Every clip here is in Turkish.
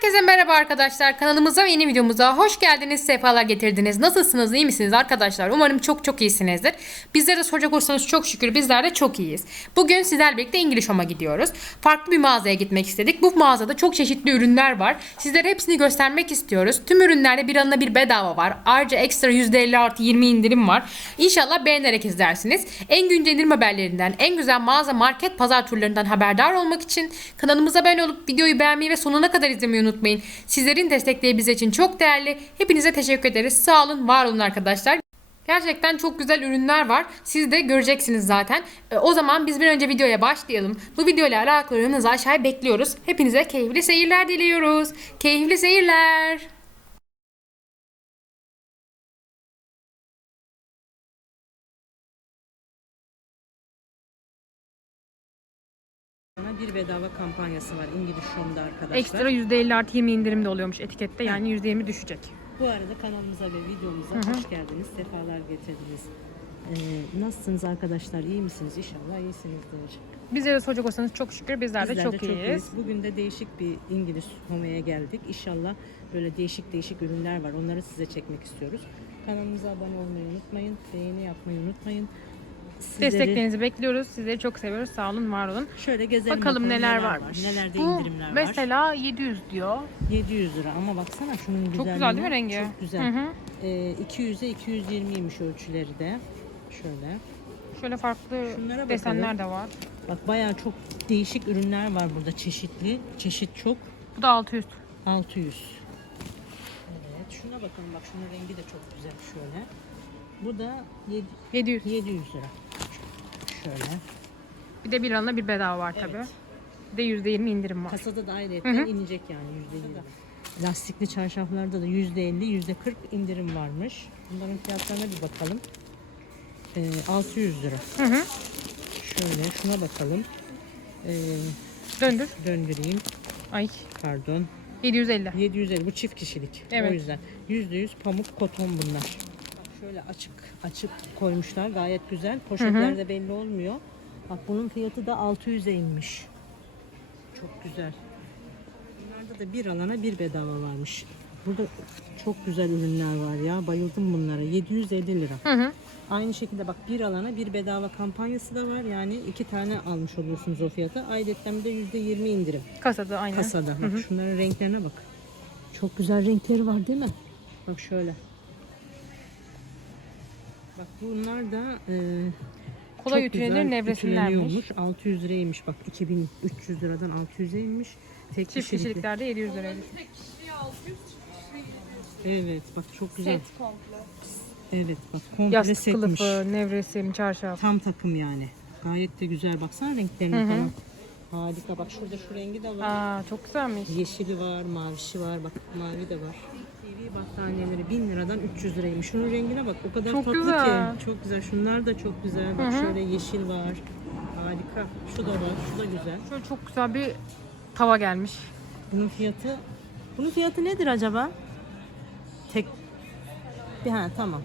Herkese merhaba arkadaşlar. Kanalımıza ve yeni videomuza hoş geldiniz. Sefalar getirdiniz. Nasılsınız? iyi misiniz arkadaşlar? Umarım çok çok iyisinizdir. Bizlere de soracak olursanız çok şükür bizler de çok iyiyiz. Bugün sizlerle birlikte İngiliz Home'a gidiyoruz. Farklı bir mağazaya gitmek istedik. Bu mağazada çok çeşitli ürünler var. Sizlere hepsini göstermek istiyoruz. Tüm ürünlerde bir alına bir bedava var. Ayrıca ekstra %50 artı 20 indirim var. İnşallah beğenerek izlersiniz. En güncel indirim haberlerinden, en güzel mağaza, market, pazar turlarından haberdar olmak için kanalımıza abone olup videoyu beğenmeyi ve sonuna kadar izlemeyi unutmayın. Sizlerin destekleri biz için çok değerli. Hepinize teşekkür ederiz. Sağ olun, var olun arkadaşlar. Gerçekten çok güzel ürünler var. Siz de göreceksiniz zaten. E, o zaman biz bir önce videoya başlayalım. Bu videoyla alakalı yorumlarınızı aşağıya bekliyoruz. Hepinize keyifli seyirler diliyoruz. Keyifli seyirler. Bir bedava kampanyası var İngiliz Home'da arkadaşlar. Ekstra %50 artı 20 indirim de oluyormuş etikette. Yani %20 düşecek. Bu arada kanalımıza ve videomuza hoş geldiniz. Sefalar getirdiniz. Ee, nasılsınız arkadaşlar? İyi misiniz? İnşallah iyisinizdir. Bizlere soracak olsanız çok şükür bizler de Bizler çok, iyiyiz. Bugün de değişik bir İngiliz Home'ya geldik. İnşallah böyle değişik değişik ürünler var. Onları size çekmek istiyoruz. Kanalımıza abone olmayı unutmayın. Beğeni yapmayı unutmayın. Sizleri Desteklerinizi bekliyoruz. Sizleri çok seviyoruz. Sağ olun, var olun. şöyle gezelim Bakalım, neler, varmış. Nelerde Bu indirimler var. mesela 700 diyor. 700 lira ama baksana şunun güzelliğine. Çok güzel değil mi rengi? Çok güzel. Hı hı. Ee, 200'e 220'ymiş ölçüleri de. Şöyle. Şöyle farklı Şunlara desenler bakalım. de var. Bak bayağı çok değişik ürünler var burada çeşitli. Çeşit çok. Bu da 600. 600. Evet. Şuna bakalım bak şunun rengi de çok güzel şöyle. Bu da 7, 700. 700 lira. Şöyle. Bir de bir alana bir bedava var tabi. Evet. Bir de %20 indirim var. Kasada da ayrıyetten inecek yani %20. Lastikli çarşaflarda da %50, %40 indirim varmış. Bunların fiyatlarına bir bakalım. Ee, 600 lira. Hı hı. Şöyle şuna bakalım. Ee, Döndür. döndüreyim. Ay. Pardon. 750. 750 bu çift kişilik. Evet. O yüzden %100 pamuk koton bunlar. Şöyle açık açık koymuşlar. Gayet güzel. Poşetlerde belli olmuyor. Bak bunun fiyatı da 600'e inmiş. Çok güzel. Bunlarda da bir alana bir bedava varmış. Burada çok güzel ürünler var ya. Bayıldım bunlara. 750 lira. Hı hı. Aynı şekilde bak bir alana bir bedava kampanyası da var. Yani iki tane almış oluyorsunuz o fiyata. Ayrıca de %20 indirim Kasada aynı. kasada. Bak şunların renklerine bak. Çok güzel renkleri var değil mi? Bak şöyle. Bak bunlar da e, Kolay çok ütülenir güzel nevresimlermiş. ütüleniyormuş. 600 liraymış bak 2300 liradan 600'e inmiş. Tek Çift kişilikli. kişiliklerde 700 liraydı. Evet bak çok güzel. komple. Evet bak komple Yastık setmiş. kılıfı, nevresim, çarşaf. Tam takım yani. Gayet de güzel. Baksana renklerine falan. Harika. Bak şurada şu rengi de var. Aa çok güzelmiş. Yeşili var, mavişi var. Bak mavi de var. Battaniyeleri 1000 liradan 300 liraymış. Şunun rengine bak o kadar Çok tatlı güzel. ki. Çok güzel. Şunlar da çok güzel. Bak şöyle yeşil var. Harika. Şu da var. Şu da güzel. Şöyle çok güzel bir tava gelmiş. Bunun fiyatı bunun fiyatı nedir acaba? Tek bir ha tamam.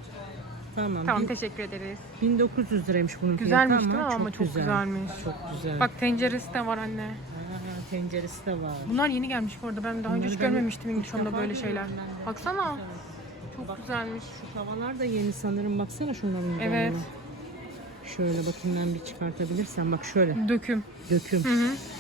Tamam. Tamam Bin- teşekkür ederiz. 1900 liraymış bunun Güzelmiş fiyatı değil mi? Ama çok güzelmiş. Çok güzel. Bak tenceresi de var anne. Tenceresi de var. Bunlar yeni gelmiş bu arada. Ben daha önce hiç Bunları ben görmemiştim ilk defa böyle görüyorum şeyler. ben. Baksana. Çok güzelmiş. Şu tavalar da yeni sanırım. Baksana şunların Evet. Şöyle bakayım ben bir çıkartabilirsem. Bak şöyle. Döküm. Döküm.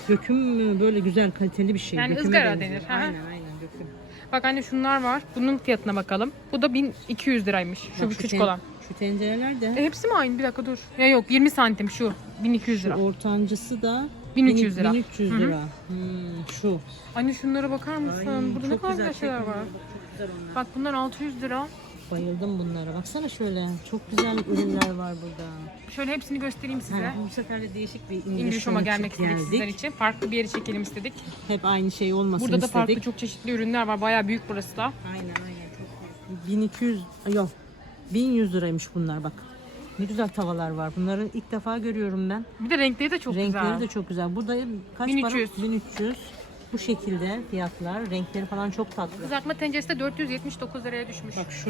Döküm e, böyle güzel kaliteli bir şey. Yani Döküme ızgara benziyor. denir, hı hı. Aynen aynen döküm. Bak anne şunlar var. Bunun fiyatına bakalım. Bu da 1200 liraymış. Şu Bak küçük ten- olan. Şu tencereler de E, hepsi mi aynı? Bir dakika dur. Ya yok 20 santim şu. 1200 şu lira. ortancısı da 1300 lira. 1300 Hı hı. lira. Hmm, şu. Anne şunlara bakar mısın? Ay, Burada ne çok kadar güzel şeyler çekimler. var. Bak, çok güzel onlar. Bak bunlar 600 lira. Bayıldım bunlara. Baksana şöyle. Çok güzel ürünler var burada. Şöyle hepsini göstereyim size. Ha, bu sefer de değişik bir İngiliz, Home'a gelmek istedik sizler için. Farklı bir yere çekelim istedik. Hep aynı şey olmasın Burada da istedik. farklı çok çeşitli ürünler var. Bayağı büyük burası da. Aynen aynen çok büyük. 1200 yok 1100 liraymış bunlar bak. Ne güzel tavalar var. Bunları ilk defa görüyorum ben. Bir de renkleri de çok Renkleri güzel. de çok güzel. Burada kaç 1300. para? 1300. Bu şekilde fiyatlar. Renkleri falan çok tatlı. Kızartma tenceresi de 479 liraya düşmüş. Bak şu.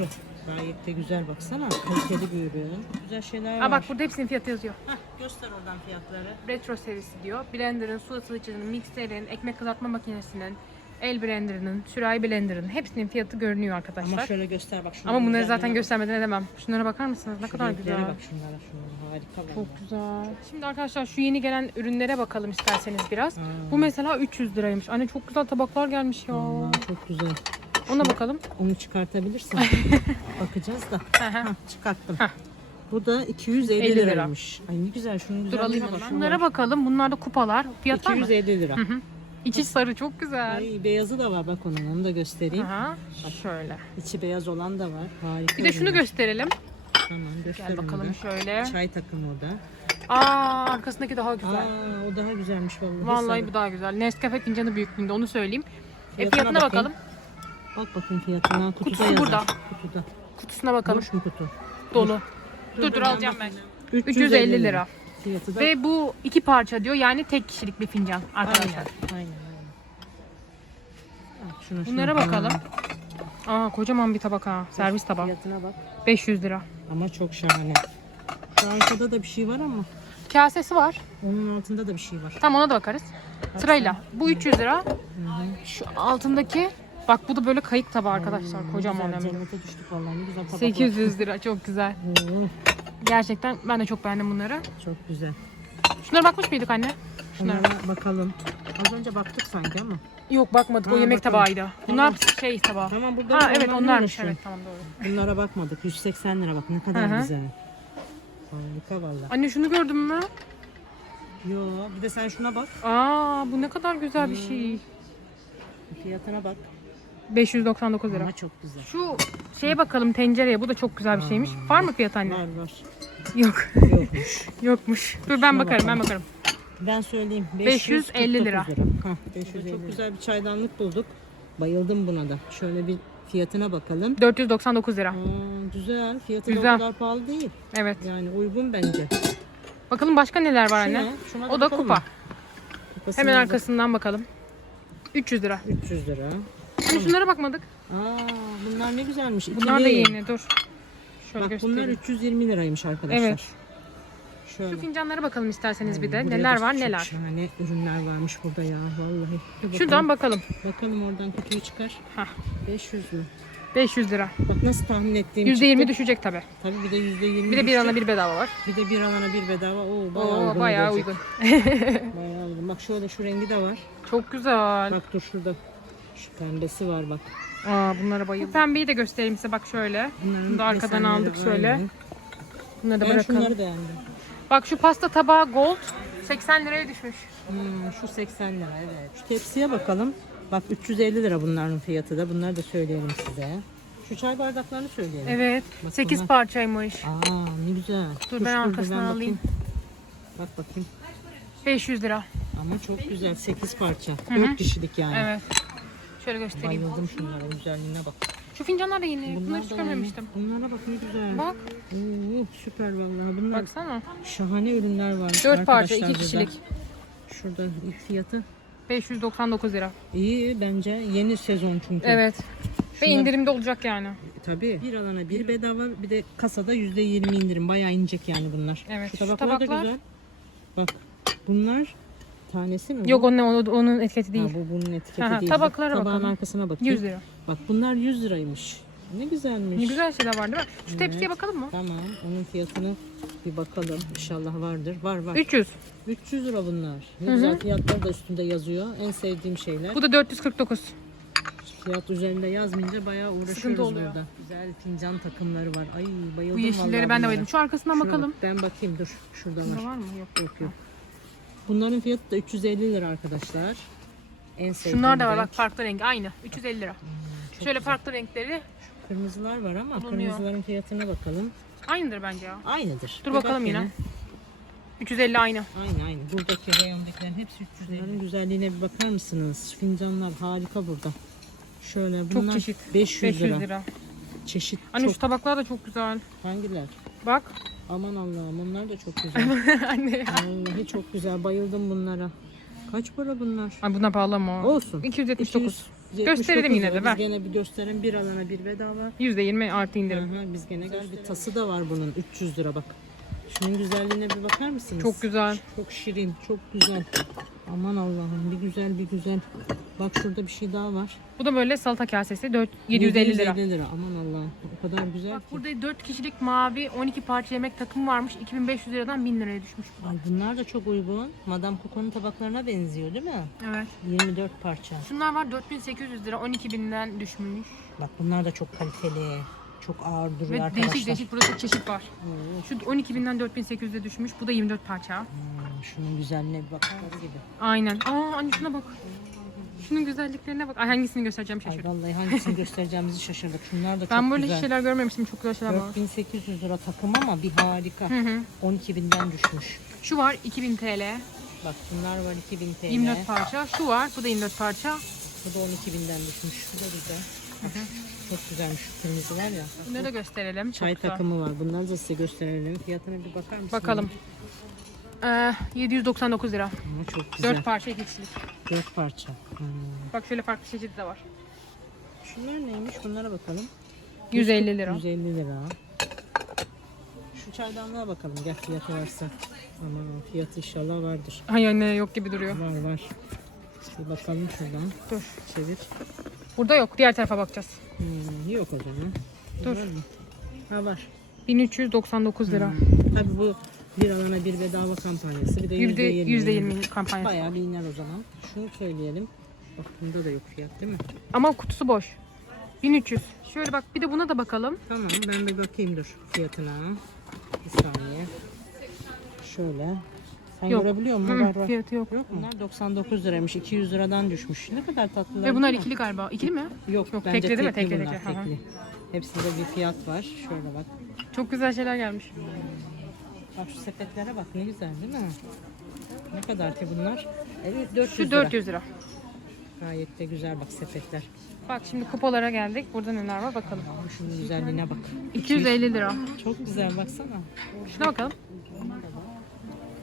Gayet de güzel baksana. Kaliteli bir ürün. Çok güzel şeyler Aa var. bak burada hepsinin fiyatı yazıyor. Hah, göster oradan fiyatları. Retro serisi diyor. Blender'ın, su ısıtıcının, mikserin, ekmek kızartma makinesinin, el blenderının, sürahi blenderının hepsinin fiyatı görünüyor Ama arkadaşlar. şöyle göster bak. Ama bunları zaten göstermeden edemem. Şunlara bakar mısınız? Ne Şu kadar güzel. Bak şunlara şunlara harika. Çok güzel. Şimdi arkadaşlar şu yeni gelen ürünlere bakalım isterseniz biraz. Aa. Bu mesela 300 liraymış. Anne çok güzel tabaklar gelmiş ya. Vallahi çok güzel. Ona bakalım. Onu çıkartabilirsin. Bakacağız da. Hı hı. Hah, çıkarttım. Bu da 250 50 lira. liraymış. Ay ne güzel şunun Dur güzelliğine alayım Bunlara bakalım. Bunlar da kupalar. Fiyat var mı? 250 lira. İçi sarı çok güzel. Ay beyazı da var bak onun onu da göstereyim. Aha. Şöyle. İçi beyaz olan da var. Harika. Bir de şunu gösterelim. Tamam göster Gel bakalım da. şöyle. Çay takımı o da. Aa arkasındaki daha güzel. Aa o daha güzelmiş vallahi. Vallahi Sarı. bu daha güzel. Nescafe fincanı büyüklüğünde onu söyleyeyim. E, Fiyatına fiyatına bakayım. bakalım. Bak bakın fiyatına. Kutuda Kutusu yazar. burada. Kutuda. Kutusuna bakalım. Boş mu kutu? Dolu. Dur dur, ben alacağım ben. bakayım. 350 lira. Fiyatı da Ve bu iki parça diyor. Yani tek kişilik bir fincan arkadaşlar. Aynen. Aynen. aynen. Şuna. Bunlara bakalım. Aa kocaman bir tabak ha. Servis tabağı. Fiyatına bak. 500 lira. Ama çok şahane. Şu arkada da bir şey var ama Kasesi var. onun altında da bir şey var. Tam ona da bakarız. Sırayla. Bu 300 lira. Şu altındaki bak bu da böyle kayık tabağı arkadaşlar. Kocaman güzel, hem de. Cennete düştük vallahi ne güzel tabaklar. 800 lira çok güzel. Gerçekten ben de çok beğendim bunları. çok güzel. Şunlara bakmış mıydık anne? Şunlara. Bunlara bakalım. Az önce baktık sanki ama. Yok bakmadık o Ha, yemek bakalım. tabağıydı. Bunlar şey tabağı. Tamam burada Ha evet onlar onlarmış. Evet tamam doğru. Bunlara bakmadık. 180 lira bak ne kadar Hı hı. güzel. Harika valla. Anne şunu gördün mü? Yo bir de sen şuna bak. Aa bu ne kadar güzel bir şey. Fiyatına bak. 599 lira. Ama çok güzel. Şu şeye bakalım tencereye. Bu da çok güzel bir şeymiş. Var mı fiyat anne? Var var. Yok. Yokmuş. Yokmuş. Dur ben bakarım ben bakarım. Ben söyleyeyim. 550 lira. 549 Hah, 550 Çok güzel bir çaydanlık bulduk. Bayıldım buna da. Şöyle bir fiyatına bakalım. 499 lira. Aa, güzel. Fiyatı da Güzel. o kadar pahalı değil. Evet. Yani uygun bence. Bakalım başka neler var Şu anne? ne? Şuna O da bakalım kupa. mı? Kupasına Hemen arkasından bakalım. 300 lira. 300 lira. Hani şunlara bakmadık. Aa, bunlar ne güzelmiş. Bunlar da İkili. yeni. Dur. Şöyle Bak bunlar göstereyim. 320 liraymış arkadaşlar. Evet. Şöyle. Şu fincanlara bakalım isterseniz bir de. Neler var neler. Şahane ürünler varmış burada ya vallahi. Bakalım. Şuradan bakalım. Bakalım oradan kutuyu çıkar. Hah. 500 mü? 500 lira. Bak nasıl tahmin ettiğim %20 çıktı. düşecek tabi. Tabii bir de %20 Bir de bir ana bir bedava var. Bir de bir alana bir bedava. Oo bayağı Oo uygun. bayağı gelecek. uygun. Bayağı uygun. Bak şöyle şu rengi de var. Çok güzel. Bak dur şurada. Şu pembesi var bak. Aa bunlara bayıldım. Pembeyi de göstereyim size bak şöyle. Bunların Bunu da arkadan desenleri aldık şöyle. aynen. Bunları da Ben bırakalım. şunları beğendim. Bak şu pasta tabağı gold 80 liraya düşmüş. Hmm, şu 80 lira evet. Şu tepsiye bakalım. Bak 350 lira bunların fiyatı da. Bunları da söyleyelim size. Şu çay bardaklarını söyleyelim. Evet. Bak 8 bunlar- parçaymış. Aa ne güzel. Dur, ben arkasından bakayım. alayım. Bak bakayım. 500 lira. Ama çok güzel. 8 parça. 4 kişilik yani. Evet. Şöyle göstereyim. Bayıldım şunlara. Güzelliğine bak. Şu fincanlar da yeni. Bunları hiç da görmemiştim. Bunlara bak ne güzel. Bak Oo, süper vallahi. Bunlar baksana. şahane ürünler var. 4 parça arkadaşlar 2 burada. kişilik. Şurada fiyatı 599 lira. iyi bence. Yeni sezon çünkü. Evet. Ve Şunlar- indirimde olacak yani. Tabii. Bir alana bir bedava bir de kasada yüzde yirmi indirim. Bayağı inecek yani bunlar. Evet, Şu şu tabaklar, da tabaklar- güzel. Bak bunlar tanesi mi? Yok bu? onun, onun, onun etiketi Ha, değil. bu bunun etiketi Aha, değil. tabaklara Bak, Tabağın bakalım. arkasına bakayım. 100 lira. Bak bunlar 100 liraymış. Ne güzelmiş. Ne güzel şeyler var değil mi? Şu Evet. tepsiye bakalım mı? Tamam. Onun fiyatını bir bakalım. İnşallah vardır. Var var. 300. 300 lira bunlar. Ne güzel fiyatlar da üstünde yazıyor. En sevdiğim şeyler. Bu da 449. Fiyat üzerinde yazmayınca bayağı uğraşıyoruz Sıkıntı oluyor. burada. Güzel fincan takımları var. Ay bayıldım Bu yeşilleri ben de bayıldım. Şu arkasından Şuna bakalım. bak, Ben bakayım dur. Şurada var. var mı? Yok. Yok yok. Bunların fiyatı da 350 lira arkadaşlar. En sevdiğim Şunlar da var renk. bak farklı renk. Aynı. 350 lira. çok Şöyle farklı renkleri Kırmızılar var ama Bulunuyor. kırmızıların fiyatına bakalım. aynıdır bence ya. Aynıdır. Dur Bir bakalım bak yine. 350 aynı. Aynı aynı. Buradaki reyondakilerin hepsi 350. Bunların güzelliğine bir bakar mısınız? Fincanlar harika burada. Şöyle Çok bunlar çeşit. 500, 500 lira. Çeşit Anne çok. şu tabaklar da çok güzel. Hangiler? Bak. Aman Allah'ım onlar da çok güzel. Anne ya. Vallahi çok güzel. Bayıldım bunlara. Kaç para bunlar? Ay bunlar pahalı ama. Olsun. 279. 279 Gösterelim yine de, ver. Biz gene bir gösterelim. Bir alana bir bedava. %20 artı indirim. Hı, biz gene gel bir tası da var bunun 300 lira bak. Şunun güzelliğine bir bakar mısınız? Çok güzel. Çok şirin, çok güzel. Aman Allah'ım bir güzel bir güzel. Bak şurada bir şey daha var. Bu da böyle salata kasesi 4, 750 lira. 750 lira. Aman Allah'ım. O kadar güzel Bak ki. burada 4 kişilik mavi 12 parça yemek takımı varmış. 2500 liradan 1000 liraya düşmüş. Ay bunlar da çok uygun. Madame Coco'nun tabaklarına benziyor değil mi? Evet. 24 parça. Şunlar var 4800 lira 12.000'den düşmüş. Bak bunlar da çok kaliteli. Çok ağır duruyor Ve arkadaşlar. değişik değişik burada çok çeşit var. Oo, Şu 12.000'den 4800'e düşmüş. Bu da 24 parça. hmm, şunun güzelliğine bir bakar gibi. Aynen. Aa anne şuna bak. Şunun güzelliklerine bak. Ay hangisini göstereceğim Ay şaşırdım. vallahi hangisini göstereceğimizi şaşırdık. Şunlar da çok Ben böyle güzel. şeyler görmemiştim. Çok güzel şeyler var. 4800 lira takım ama bir harika. Hı hı. 12.000'den düşmüş. Şu var 2000 TL. Bak bunlar var 2000 TL. 24 parça. Şu var. Bu da 24 parça. Bu da 12.000'den düşmüş. Bu da güzel. Çok güzelmiş şu kırmızılar ya. Bunları da gösterelim. Çok Çay güzel. takımı var. Bunları da size gösterelim. Fiyatına bir bakar mısınız? Bakalım. Ee, 799 lira. Ama çok güzel. 4 parça 2 kişilik. Dört parça. Hmm. Bak şöyle farklı çeşit de var. Şunlar neymiş? Bunlara bakalım. 150 lira. 150 lira. Şu çaydanlığa bakalım. Gel fiyatı varsa. Aman fiyatı inşallah vardır. Ay anne yok gibi duruyor. Var var. Bir bakalım şuradan. Dur. Çevir. Burada yok. Diğer tarafa bakacağız. Hmm, yok o zaman. Dur. Var mı? Ha var. 1399 lira. Tabii bu bir alana bir bedava kampanyası. Bir de Yüzde yüzde yirmi. %20 kampanyası. Bayağı bir iner o zaman. Şunu söyleyelim. Bak bunda da yok fiyat değil mi? Ama kutusu boş. 1300. Şöyle bak bir de buna da bakalım. Tamam ben bir bakayım dur fiyatına. Bir saniye. Şöyle. Sen Yok. görebiliyor musun? Hı, Var, fiyatı yok. Yok mu? Bunlar 99 liraymış. 200 liradan düşmüş. Ne kadar tatlılar. Ve bunlar ikili galiba. İkili mi? Yok, Yok, bence tekli değil mi? tekli Tekli, bunlar, tekli. Tekli. Hepsinde bir fiyat var. Şöyle bak. Çok güzel şeyler gelmiş. Bak şu sepetlere bak ne güzel değil mi? Ne kadar ki bunlar? Evet 400 Şu lira. 400 lira. Gayet de güzel bak sepetler. Bak şimdi kupalara geldik. Burada neler var bakalım. Ama şunun güzelliğine bak. 250 lira. Çok güzel baksana. Şuna bakalım.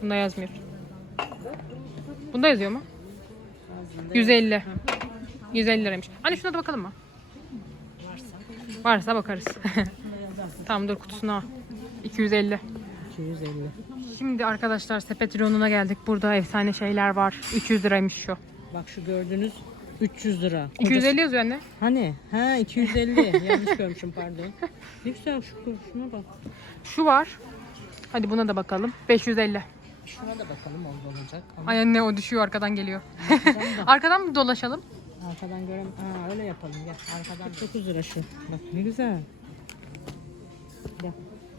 Bunda yazmıyor. Bunda yazıyor mu? 150. 150 liraymış. Anne şuna da bakalım mı? Varsa bakarız. tamam dur kutusuna al. 250. 250. Şimdi arkadaşlar sepet reyonuna geldik. Burada efsane şeyler var. 300 liraymış şu. Bak şu gördüğünüz 300 lira. 250 yazıyor anne. Hani? Ha 250. Yanlış görmüşüm pardon. Ne güzel şu şuna bak. Şu var. Hadi buna da bakalım. 550. Şuna da bakalım oldu olacak. Ama Ay anne o düşüyor arkadan geliyor. arkadan da- Arkadan mı dolaşalım? arkadan görem. Ha öyle yapalım gel. Arkadan 9 lira şu. Bak ne güzel. Gel.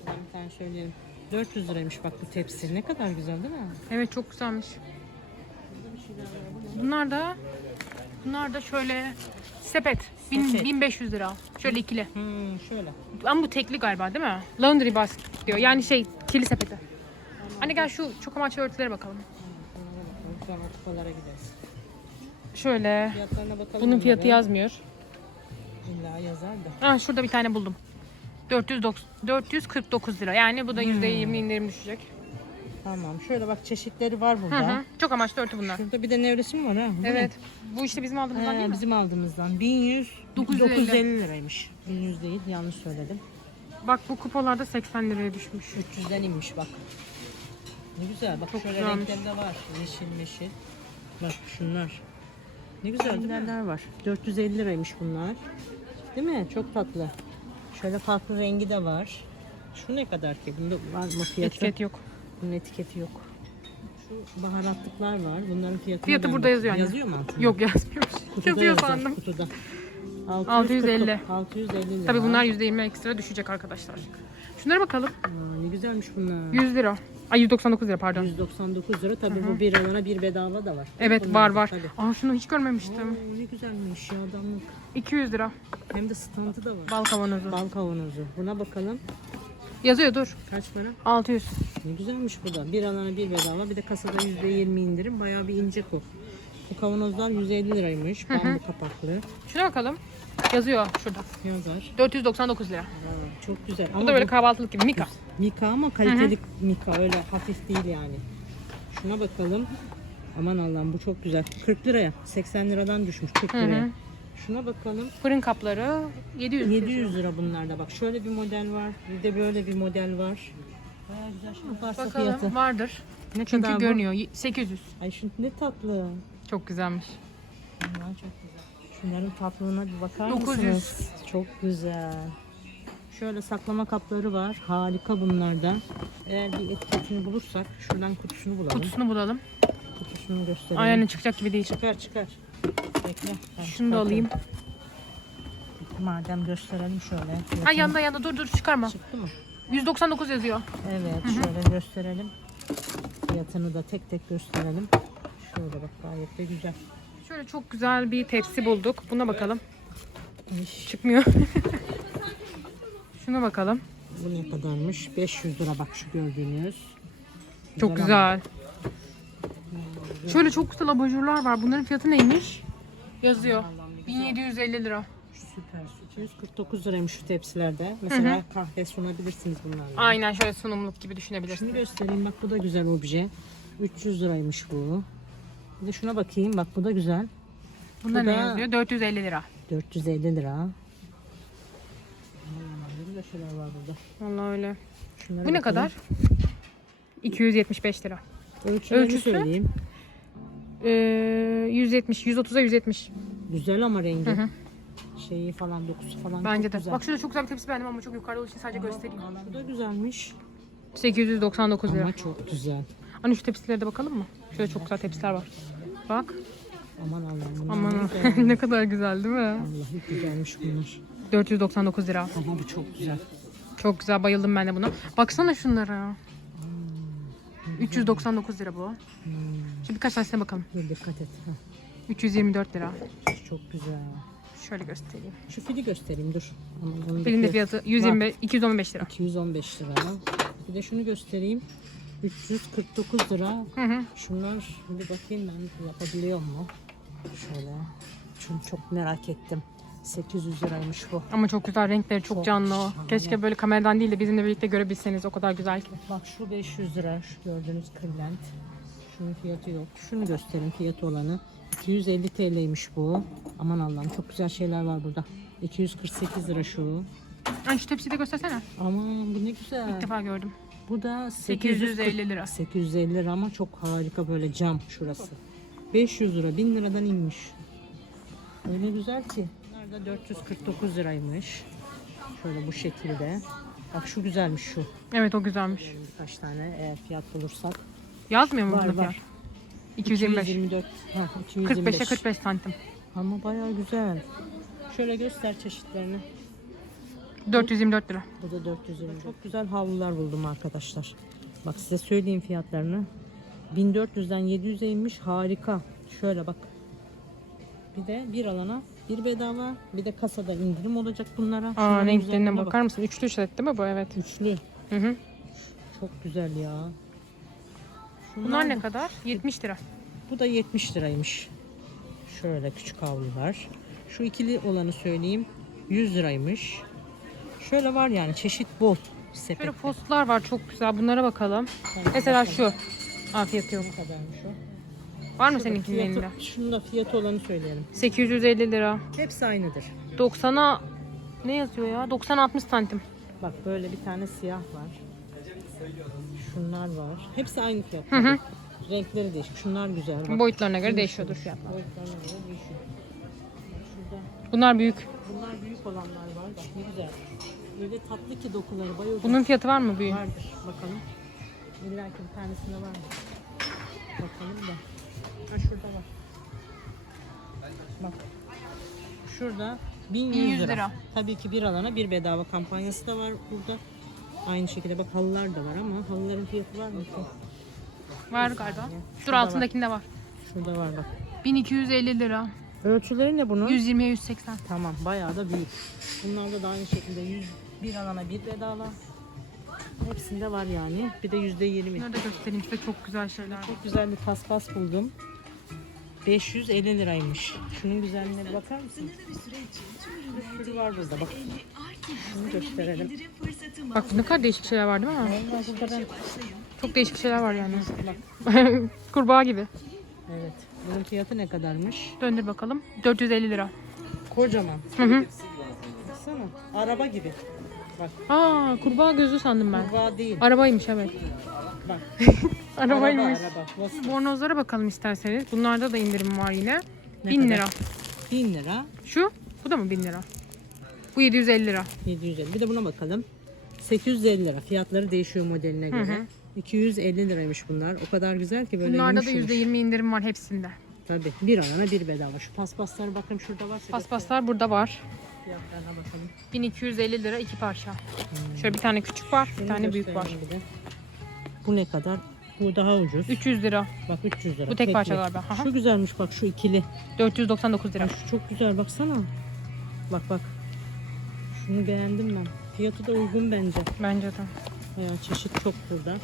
Ben bir tane söyleyelim. 400 liraymış bak bu tepsi. Ne kadar güzel değil mi? Evet çok güzelmiş. Bunlar da bunlar da şöyle sepet. Bin- Sepet. 1500 lira. Şöyle ikili. Hmm, şöyle. Ama bu tekli galiba değil mi? Laundry basket diyor. Yani şey kirli sepeti. Anne gel şu çok amaçlı örtülere bakalım. Sonra kupalara gideriz. Şöyle. Fiyatlarına bakalım. Bunun fiyatı yazmıyor. İlla yazar da. Ah şurada bir tane buldum. 409 449 lira. Yani bu da %20 indirim düşecek. Tamam. Şöyle bak çeşitleri var Hı burada. hı. Çok amaçlı örtü bunlar. Şurada bir de nevresi mi var ha? Bu ne? Evet. Bu işte bizim aldığımızdan He, değil mi? bizim aldığımızdan 1100 950. 950 liraymış. 1100 değil yanlış söyledim. Bak bu kupalarda 80 liraya düşmüş. 300'den inmiş bak. Ne güzel bak Çok şöyle güzelmiş. renkleri de var. Yeşil meşil. Bak şunlar. Ne güzel renklerde var. 450 liraymış bunlar. Değil mi? Çok tatlı. Şöyle farklı rengi de var. Şu ne kadar ki? Bunda var mı fiyatı? Etiket yok. Bunun etiketi yok. Şu baharatlıklar var. Bunların fiyatı Fiyatı burada yazıyor anne. Yazıyor mu altında? Yok yazmıyor. Kutuda Yazıyor sandım. Kutuda. 650. 650 lira. Tabii bunlar %20 ekstra düşecek arkadaşlar. Şunlara bakalım. Aa, ne güzelmiş bunlar. 100 lira. Ay 199 lira pardon. 199 lira. Tabii bu bir alana bir bedava da var. Evet Bunlar var var. tabii. Aa şunu hiç görmemiştim. Oo, ne güzelmiş ya adamlık. 200 lira. Hem de standı da var. Bal kavanozu. Bal kavanozu. Buna bakalım. Yazıyor dur. Kaç para? 600. Ne güzelmiş bu da. Bir alana bir bedava. Bir de kasada %20 indirim. Bayağı bir ince bu. Bu kavanozlar 150 liraymış. Bambu kapaklı. Şuna bakalım. Yazıyor şurada. Yazar. 499 lira. Aa, çok güzel. Bu da böyle kahvaltılık gibi. Mika. Mika ama kaliteli mika. Öyle hafif değil yani. Şuna bakalım. Aman Allah'ım bu çok güzel. 40 liraya. 80 liradan düşmüş 40 liraya. Şuna bakalım. Fırın kapları 700. 700 lira bunlarda bak. Şöyle bir model var. Bir de böyle bir model var. Bayağı güzel varsa Bakalım fiyatı. vardır. Ne Çünkü kadar bu? görünüyor. Y- 800. Ay şu ne tatlı. Çok güzelmiş. Bunlar çok güzel. Şunların tatlılığına bir bakar 900. mısınız? Çok güzel. Şöyle saklama kapları var. Harika bunlardan. Eğer bir etiketini bulursak şuradan kutusunu bulalım. Kutusunu bulalım. Kutusunu gösterelim. Aynen çıkacak gibi değil. Çıkar çıkar. Bekle. ben Şunu da alayım. Madem gösterelim şöyle. Fiyatını- yanda yanda dur dur çıkarma. Çıktı mı? 199 yazıyor. Evet şöyle gösterelim. Fiyatını da tek tek gösterelim. Şöyle bak gayet de güzel. Şöyle çok güzel bir tepsi bulduk. Buna bakalım. İş. Çıkmıyor. Şuna bakalım. Bu ne kadarmış? 500 lira bak şu gördüğünüz. Çok ama. güzel. Şöyle çok güzel abajurlar var. Bunların fiyatı neymiş? Yazıyor. Allah'ım ne güzel. 1750 lira. Süper. 249 liraymış şu tepsilerde. Mesela kahve sunabilirsiniz bunlarla. Aynen şöyle sunumluk gibi Şunu düşünebilirsiniz. göstereyim bak bu da güzel obje. 300 liraymış bu. Bir de şuna bakayım bak bu da güzel. Bunda bu ne da- yazıyor? 450 lira. 450 lira. Aman Allah'ım, ne şeyler var burada. Vallahi öyle. Şunlara Bu ne kadar? 275 lira. Ölçülerini Ölçüsü? söyleyeyim. Ee, 170, 130'a 170. Güzel ama rengi. Hı hı. Şeyi falan dokusu falan Bence de. güzel. Bak şurada çok güzel bir tepsi beğendim ama çok yukarıda olduğu için sadece göstereyim. Bu da güzelmiş. 899 lira. Ama çok güzel. Hani şu tepsilere de bakalım mı? Şöyle çok güzel tepsiler var. Bak. Aman Allah'ım Aman ne güzel. ne kadar güzel değil mi? Vallahi güzelmiş bunlar. 499 lira. Ama bu çok güzel. Çok güzel bayıldım ben de buna. Baksana şunlara. 399 lira bu. Hmm, Şimdi birkaç tanesine bakalım. dur dikkat et. Heh, 324 lira. çok güzel. Şöyle göstereyim. Şu fili göstereyim dur. Birinde fiyat- fiyatı 125 215 lira. 215 lira. Bir de şunu göstereyim. 349 lira. Hı hı. Şunlar bir bakayım ben yapabiliyor mu? Şöyle. Şunu çok merak ettim. 800 liraymış bu. Ama çok güzel renkleri çok, Çok canlı o. şahane. Keşke böyle kameradan değil de bizimle birlikte görebilseniz o kadar güzel ki. Bak şu 500 lira şu gördüğünüz kırlent. Şunun fiyatı yok. Şunu göstereyim fiyatı olanı. 250 TL'ymiş bu. Aman Allah'ım çok güzel şeyler var burada. 248 lira şu. Ay şu tepsiyi de göstersene. Aman bu ne güzel. İlk defa gördüm. Bu da 850 lira. 850 lira ama çok harika böyle cam şurası. 500 lira 1000 liradan inmiş. Öyle güzel ki. Bunlar da 449 liraymış. Şöyle bu şekilde. Bak şu güzelmiş şu. Evet o güzelmiş. Birkaç tane eğer fiyat bulursak. Yazmıyor mu Var, burada var. fiyat? 225. 224. Ha, 225. 45'e 45 santim. Ama bayağı güzel. Şöyle göster çeşitlerini. 424 lira. Bu da 420. Çok güzel havlular buldum arkadaşlar. Bak size söyleyeyim fiyatlarını. 1400'den 700'e inmiş. Harika. Şöyle bak. Bir de bir alana bir bedava. Bir de kasada indirim olacak bunlara. Aa Şunların renklerine güzelliğine bak. bakar mısın? Üçlü set değil mi bu? Evet. Üçlü. Hı hı. Çok güzel ya. Bunlar ne da- kadar? 70 lira. Bu da 70 liraymış. Şöyle küçük havlular. Şu ikili olanı söyleyeyim. 100 liraymış. Şöyle var yani çeşit bol. Sepet. Şöyle postlar var çok güzel. Bunlara bakalım. Mesela şu. Aa fiyatı yok. Ne kadarmış o? Var mı seninkinin Fiyatı, elinde? şunun da fiyatı olanı söyleyelim. 850 lira. Hepsi aynıdır. 90'a ne yazıyor ya? 90-60 santim. Bak böyle bir tane siyah var. Şunlar var. Hepsi aynı fiyat. Hı hı. Renkleri değişik. Şunlar güzel. Bak. Boyutlarına göre değişiyordur fiyatlar. Boyutlarına göre değişiyor. Şurada. Bunlar büyük. Bunlar büyük olanlar var. Bak ne güzel. Öyle tatlı ki dokuları bayıldım. Bunun fiyatı var mı büyük? Vardır. Bakalım. İlla ki bir tanesinde var mı? Bakalım da. Ha şurada var. Bak. Şurada 1100 1100 lira. lira. Tabii ki bir alana bir bedava kampanyası da var burada. Aynı şekilde bak halılar da var ama halıların fiyatı var mı ki? Var galiba. Dur Şurada altındakinde var. Şurada var bak. 1250 lira. Ölçüleri ne bunun? 120'ye 180. Tamam bayağı da büyük. Bunlarda da aynı şekilde 100 bir alana bir bedava. Hepsinde var yani. Bir de yüzde yirmi. Da göstereyim size çok güzel şeyler. Çok güzel bir paspas buldum. 550 liraymış. Şunun güzelliğine bir bakar mısın? Bir sürü var burada bak. Şunu gösterelim. Bak ne kadar değişik şeyler var değil mi? Vallahi burada ben... Çok değişik şeyler var yani. Bak. Kurbağa gibi. Evet. Bunun fiyatı ne kadarmış? Döndür bakalım. 450 lira. Kocaman. Hı hı. Baksana. Araba gibi. Bak. Aa kurbağa gözü sandım ben. Kurbağa değil. Arabaymış evet. Bak. Arabaymış. Araba, araba. Bornozlara bakalım isterseniz. Bunlarda da indirim var yine. Ne 1000 kadar? lira. 1000 lira. Şu? Bu da mı 1000 lira? Bu 750 lira. 750. Bir de buna bakalım. 850 lira. Fiyatları değişiyor modeline göre. 250 liraymış bunlar. O kadar güzel ki böyle Bunlarda da yumuş yumuş. %20 indirim var hepsinde. Tabii. Bir alana bir bedava. Şu paspasları bakın şurada varsa. Paspaslar burada var. Fiyatlarına bakalım. 1250 lira iki parça. Şöyle bir tane küçük var, bir Şunu tane büyük var. bir de. Bu ne kadar? Bu daha ucuz. 300 lira. Bak 300 lira. Bu tek parça galiba. Aha. Şu güzelmiş bak şu ikili. 499 lira. Ya şu çok güzel baksana. Bak bak. Şunu beğendim ben. Fiyatı da uygun bence. Bence de. Ya çeşit çok burada.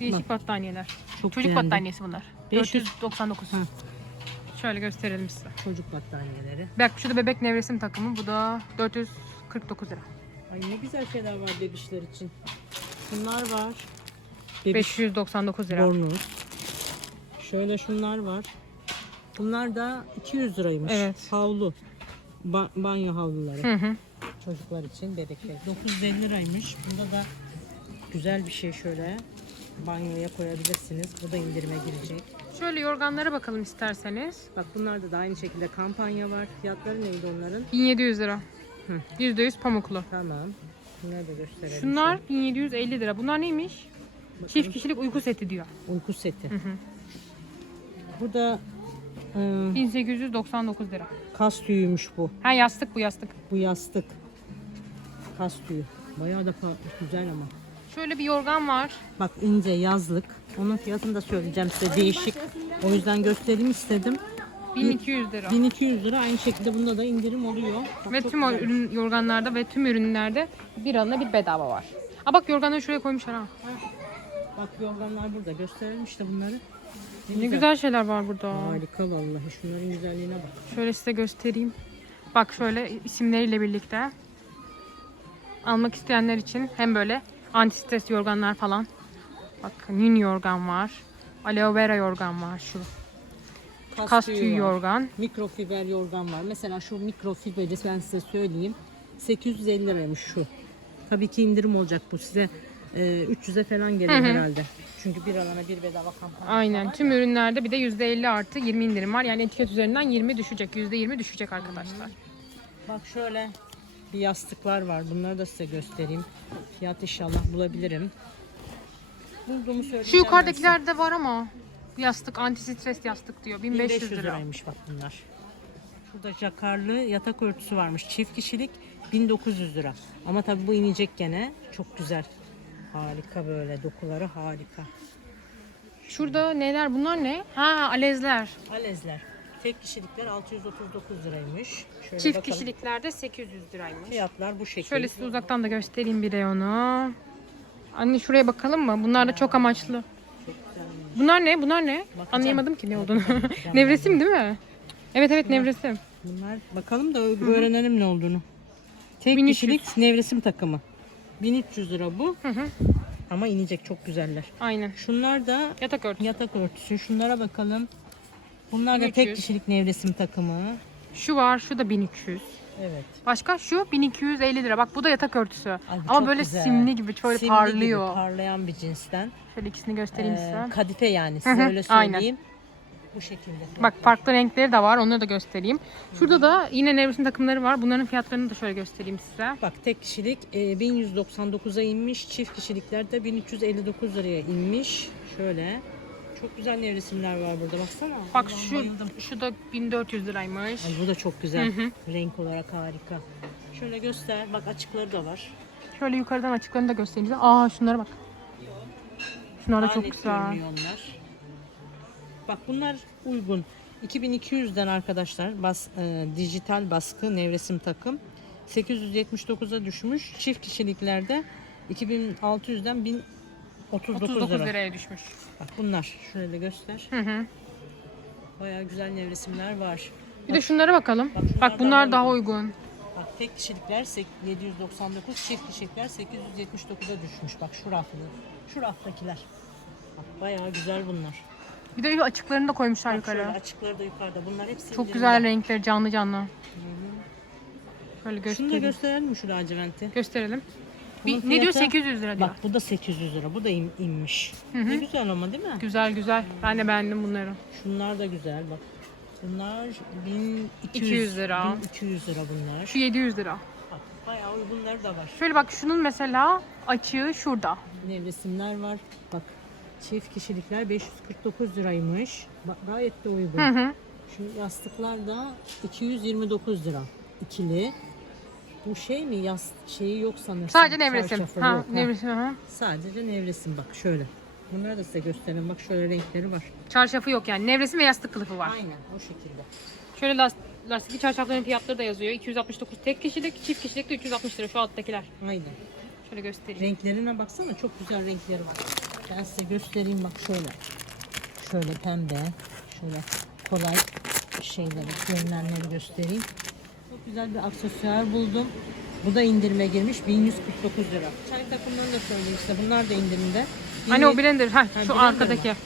Değişik battaniyeler. Çok Çocuk beğendim. battaniyesi bunlar. 500 499. Hı. Şöyle gösterelim size. Çocuk battaniyeleri. Bak şu da bebek nevresim takımı. Bu da 449 lira. Ay ne güzel şeyler var bebişler için. Şunlar var. Bebiş 599 lira. bornoz. Şöyle şunlar var. Bunlar da 200 liraymış. Evet. Havlu. Ba- banyo havluları. Hı hı. Çocuklar için bebekler. 950 liraymış. Bunda da güzel bir şey şöyle. Banyoya koyabilirsiniz. Bu da indirime girecek. Şöyle yorganlara bakalım isterseniz. Bak bunlarda da aynı şekilde kampanya var. Fiyatları neydi onların? 1700 lira. Hı. %100 pamuklu. Tamam. Bunları da gösterelim. Şunlar 1750 lira. Bunlar neymiş? Bakalım. Çift kişilik uyku seti diyor. Uyku seti. Hı hı. Bu da e, 1899 lira. kas tüyüymüş bu. Ha yastık bu yastık. Bu yastık. Kas tüyü. Bayağı da güzel ama. Şöyle bir yorgan var. Bak ince yazlık. Onun fiyatını da söyleyeceğim size değişik. O yüzden göstereyim istedim. 1200 lira. 1200 lira aynı şekilde bunda da indirim oluyor. Bak Ve tüm o güzel. ürün yorganlarda ve tüm ürünlerde bir alına bir bedava var. Aa bak yorganları şuraya koymuşlar ha. Bak yorganlar burada. Gösterelim işte bunları. Ne güzel şeyler var burada. Harika vallahi. Şunların güzelliğine bak. Şöyle size göstereyim. Bak şöyle isimleriyle birlikte. Almak isteyenler için hem böyle anti stres yorganlar falan. Bak nin yorgan var. Aloe vera yorgan var şu. Kas tüyü var. yorgan. Mikrofiber yorgan var. Mesela şu mikrofiberi ben size söyleyeyim. 850 liraymış şu. Tabii ki indirim olacak bu size. E, 300'e falan gelir herhalde. Çünkü bir alana bir bedava kampanya. Aynen. Tüm ürünlerde bir de %50 artı 20 indirim var. Yani etiket üzerinden 20 düşecek. %20 düşecek arkadaşlar. Bak şöyle bir yastıklar var. Bunları da size göstereyim. Fiyat inşallah bulabilirim. Bulduğumu söyleyeceğim. Şu yukarıdakilerde var ama yastık anti stres yastık diyor. 1500 1500 lira. liraymış bak bunlar. Şurada jakarlı yatak örtüsü varmış. Çift kişilik 1900 lira. Ama tabii bu inecek gene. Çok güzel. Harika böyle. Dokuları harika. Şurada neler bunlar ne? Ha alezler. Alezler. Tek kişilikler 639 liraymış. Şöyle Çift bakalım. kişiliklerde 800 liraymış. Fiyatlar bu şekilde. Şöyle size uzaktan da göstereyim bir reyonu. Anne şuraya bakalım mı? Bunlar da çok amaçlı. Bunlar ne? Bunlar ne? Anlayamadım ki ne olduğunu. nevresim değil mi? Evet evet nevresim. Bunlar bakalım da öğrenelim ne olduğunu. Tek 1300. kişilik nevresim takımı. 1300 lira bu. Hı hı. Ama inecek çok güzeller. Aynen. Şunlar da Yatak örtüsü. yatak örtüsü. Şunlara bakalım. Bunlar da tek 1300. kişilik nevresim takımı. Şu var, şu da 1200. Evet. Başka şu 1250 lira. Bak bu da yatak örtüsü. Ay, bu Ama çok böyle güzel. simli gibi, şöyle Simli parlıyor. Gibi parlayan bir cinsten. Şöyle ikisini göstereyim Ee, size. kadife yani Hı size hı, öyle aynen. söyleyeyim. Bu şekilde. Bak farklı renkleri de var. Onları da göstereyim. Şurada da yine nevresim takımları var. Bunların fiyatlarını da şöyle göstereyim size. Bak tek kişilik e, 1199'a inmiş. Çift kişilikler de 1359 liraya inmiş. Şöyle. Çok güzel nevresimler var burada baksana. Bak şu bayıldım. şu da 1400 liraymış. Ay, bu da çok güzel. Hı hı. Renk olarak harika. Şöyle göster. Bak açıkları da var. Şöyle yukarıdan açıklarını da göstereyim size. Aa şunlara bak. Şunlar da çok güzel. görünüyor onlar. Bak bunlar uygun. 2200'den arkadaşlar bas, e, dijital baskı nevresim takım. 879'a düşmüş. Çift kişiliklerde 2600'den 1039 39 lira. liraya düşmüş. Bak bunlar. Şöyle göster. Hı hı. Bayağı güzel nevresimler var. Bir de şunlara bakalım. Bak şunlar Bak bunlar daha daha uygun. Bak tek kişilikler sek- 799, çift kişilikler 879'a düşmüş. Bak şu raflı. Şu raftakiler. Bak bayağı güzel bunlar. Bir de şu açıklarını da koymuşlar Bak şöyle yukarı. açıkları da yukarıda. Bunlar hepsi Çok güzel renkleri canlı canlı. Böyle Şunu da gösterelim mi şu laciventi? Gösterelim. Bir, Bunun ne diyor fiyatı- 800 lira diyor. Bak bu da 800 lira. Bu da in- inmiş. Ne güzel ama değil mi? Güzel güzel. Ben de beğendim bunları. Şunlar da güzel bak. Bunlar 1200 200 lira. 1200 lira bunlar. Şu 700 lira. Bak bayağı uygunları da var. Şöyle bak şunun mesela açığı şurada. Nevresimler var. Bak çift kişilikler 549 liraymış. Bak gayet de uygun. Hı hı. Şu yastıklar da 229 lira. ikili. Bu şey mi yas şeyi yok sanırsam. Sadece nevresim. Çarşafı Ha, yok, nevresim. Hı. Sadece nevresim bak şöyle. Bunları da size göstereyim. Bak şöyle renkleri var. Çarşafı yok yani. Nevresim ve yastık kılıfı var. Aynen o şekilde. Şöyle last, lastikli çarşafların fiyatları da yazıyor. 269 tek kişilik, çift kişilik de 360 lira şu alttakiler. Aynen. Şöyle göstereyim. Renklerine baksana çok güzel renkleri var. Ben size göstereyim bak şöyle. Şöyle pembe. Şöyle kolay şeyleri, görünenleri göstereyim. Güzel bir aksesuar buldum. Bu da indirime girmiş 1149 lira. Çay takımlarını da söyleyeyim size. Bunlar da indirimde. Hani o blender, ha, Ha, şu blender arkadaki. var.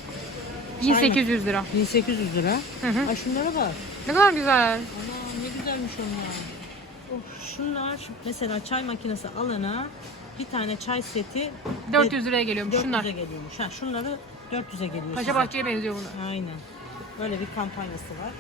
1800 lira. 1800 lira. Hı hı. Ay şunlara bak. Ne kadar güzel. Ana ne güzelmiş onlar. Oh, şunlar mesela çay makinesi alana bir tane çay seti 400 liraya geliyormuş 400'e şunlar. geliyormuş. Ha, şunları 400'e geliyor. Paşa size. Bahçe'ye benziyor bunlar. Aynen. Böyle bir kampanyası var.